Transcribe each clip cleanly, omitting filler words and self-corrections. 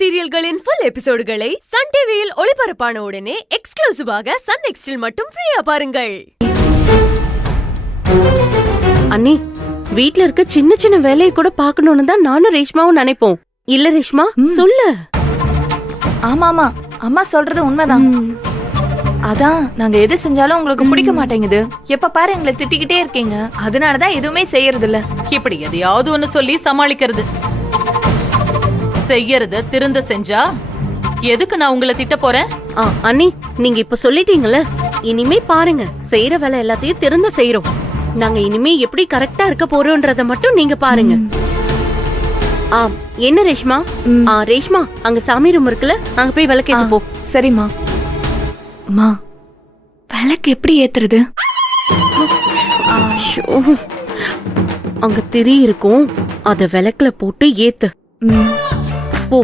சீரியல்களின் full எபிசோடுகளை Sun டிவியில் ஒளிபரப்பான உடனே எக்ஸ்க்ளூசிவாக சன் நெக்ஸ்டில் மட்டும் ஃப்ரீயா பாருங்கள். அண்ணி, வீட்ல இருக்க சின்ன சின்ன வேலையை கூட பாக்கணும்னு தான் நானும் ரேஷ்மாவும் நினைப்போம். இல்ல ரேஷ்மா, சொல்லு. ஆமா அம்மா சொல்றது உண்மைதான். அதான் நாங்க எது செஞ்சாலும் உங்களுக்கு பிடிக்க மாட்டேங்குது. எப்ப பாரு எங்களை திட்டிக்கிட்டே இருக்கீங்க. அதனாலதான் எதுவுமே செய்யறது இல்ல. இப்படி எதையாவது ஒண்ணு சொல்லி சமாளிக்கிறது. செய்யறத திருந்த செஞ்சா எதுக்கு நான் உங்களை திட்ட போறேன்? அண்ணி, நீங்க இப்ப சொல்லிட்டீங்கல்ல, இனிமே பாருங்க, செய்யற வேலை எல்லாத்தையும் திருந்த செய்யறோம். நாங்க இனிமே எப்படி கரெக்டா இருக்க போறோம்ன்றத மட்டும் நீங்க பாருங்க. என்ன ரேஷ்மா? ரேஷ்மா, அங்க சாமி ரூம் இருக்குல்ல, அங்க போய் விளக்கு ஏத்து போ. சரிம்மா. அம்மா, விளக்கு எப்படி ஏத்துறது? அங்க திரி இருக்கும், அத விளக்குல போட்டு ஏத்து போ.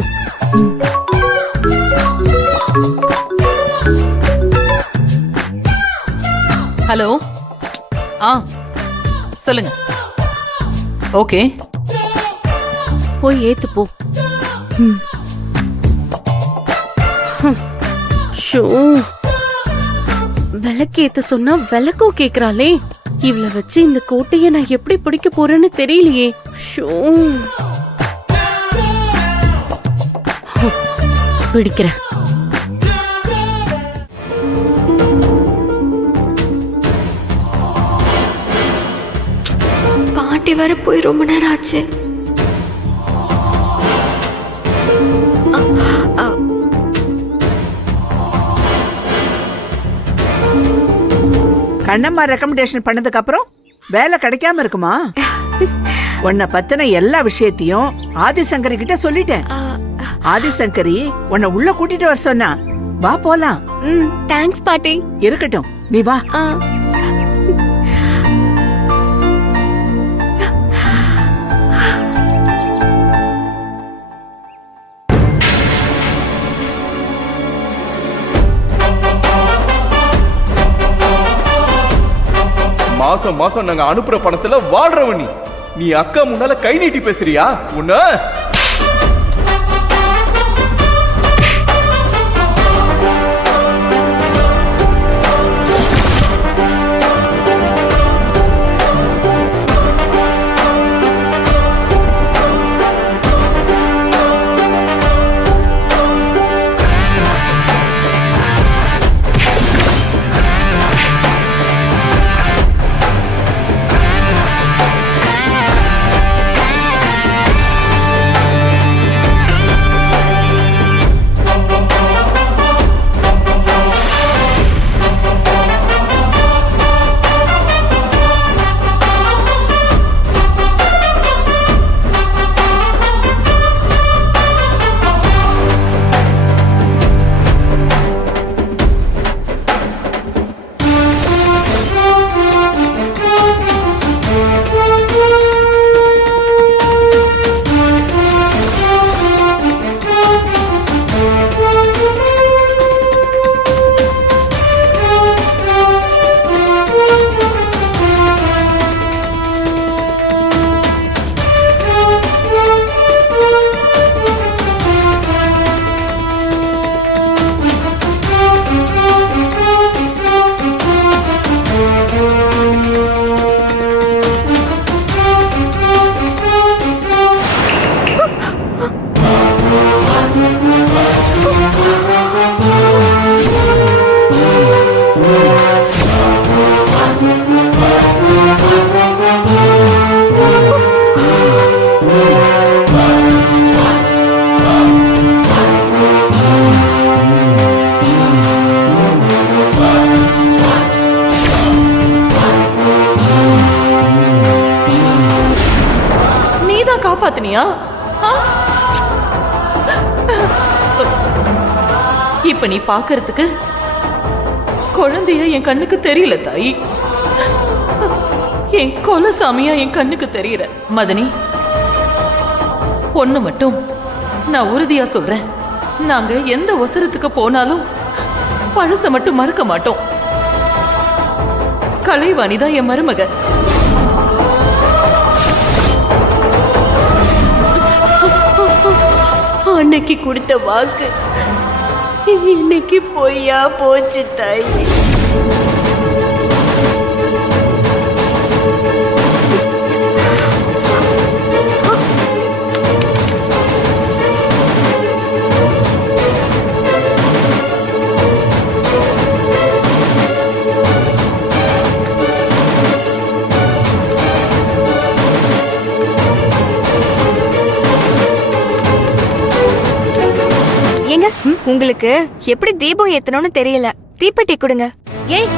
ஹலோ, சொல்லுங்க. ஓகே, போய் ஏத்து போ. விளக்கு ஏத்த சொன்னா விளக்கோ கேக்குறாளே. இவளை வச்சு இந்த கோட்டைய நான் எப்படி பிடிக்க போறேன்னு தெரியலையே. பிடிக்கிறேன். பாட்டி வர போய் ரொம்ப நேரம் ஆச்சு. கண்ணம்மா ரெக்கமெண்டேஷன் பண்ணதுக்கு அப்புறம் வேலை கிடைக்காம இருக்குமா? உன்னை பத்தின எல்லா விஷயத்தையும் ஆதிசங்கரி கிட்ட சொல்லிட்டேன். ஆதிசங்கரி உன்னை உள்ள கூட்டிட்டு வர சொன்னா. வா போலாம். தேங்க்ஸ் பாட்டி. இருக்கட்டும், நீ வா. மாசம் மாசம் நாங்க அனுப்புற பணத்துல வாழ்றவ நீ அக்கா முன்னால கை நீட்டி பேசுறியா? உன்ன காப்பாத்தினியா? இப்ப நீ பாக்குறதுக்கு குழந்தைய என் கண்ணுக்கு தெரியல தாயி. என் கொலசாமியா என் கண்ணுக்கு தெரியற. மதனி, ஒண்ணு மட்டும் நான் உறுதியா சொல்றேன். நாங்க எந்த அவசரத்துக்கு போனாலும் பழச மட்டும் மறக்க மாட்டோம். கலைவாணிதான் என் மருமக. அன்னைக்கு கொடுத்த வாக்கு இன்னைக்கு பொய்யா போச்சு தாயி. ஏங்க உங்களுக்கு எப்படி தீபம் ஏத்தணும்னு தெரியல, தீப்பெட்டி கொடுங்க. ஏய்,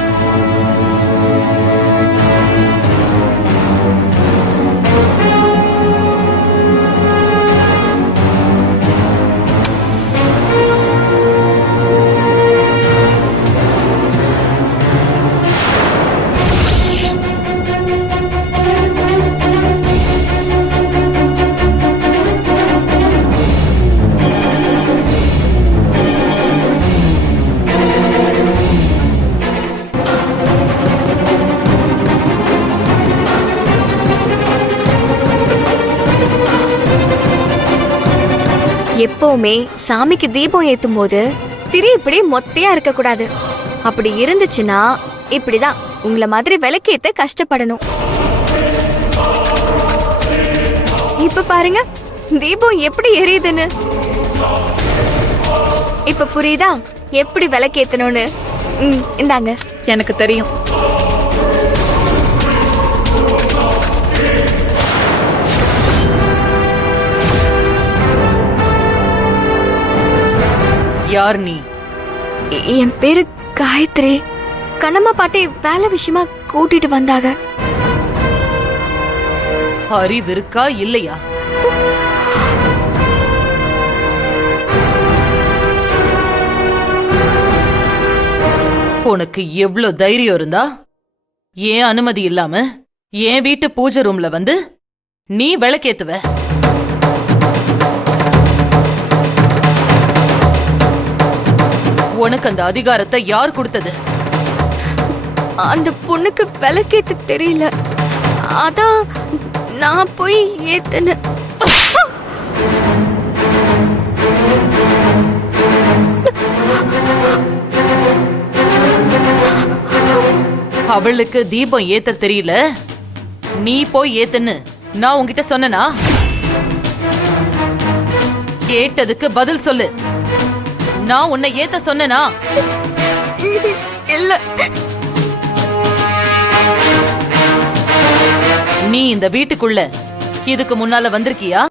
எப்பவுமே சாமிக்கு தீபம் ஏத்தும் போது திரி இப்படி மொத்தையா இருக்க கூடாது. அப்படி இருந்துச்சுன்னா இப்படிதான் உங்களை மாதிரி விளக்கேத்த கஷ்டப்படணும். இப்ப பாருங்க தீபம் எப்படி எரியுதுன்னு. இப்ப புரியுதா எப்படி விளக்கேத்தணும்னு? இந்தாங்க. எனக்கு தெரியும். யார் நீ? என் பேரு காயத்ரி. கண்ணம்மா பாட்டி வேலை விஷயமா கூட்டிட்டு வந்தாங்க. அறிவு இருக்கா இல்லையா? உனக்கு எவ்வளவு தைரியம் இருந்தா ஏன் அனுமதி இல்லாம என் வீட்டு பூஜை ரூம்ல வந்து நீ விளக்கேத்துவ? உனக்கு அந்த அதிகாரத்தை யார் கொடுத்தது? அந்த பொண்ணுக்கு விளக்கேத்த தெரியல, அதான் நான் போய் ஏத்தன. அவளுக்கு தீபம் ஏத்த தெரியல, நீ போய் ஏத்துன்னு நான் உன்கிட்ட சொன்னனா? கேட்டதுக்கு பதில் சொல்லு. நான் உன்னை ஏத்த சொன்னனா? இல்ல. நீ இந்த வீட்டுக்குள்ள இதுக்கு முன்னால வந்திருக்கியா?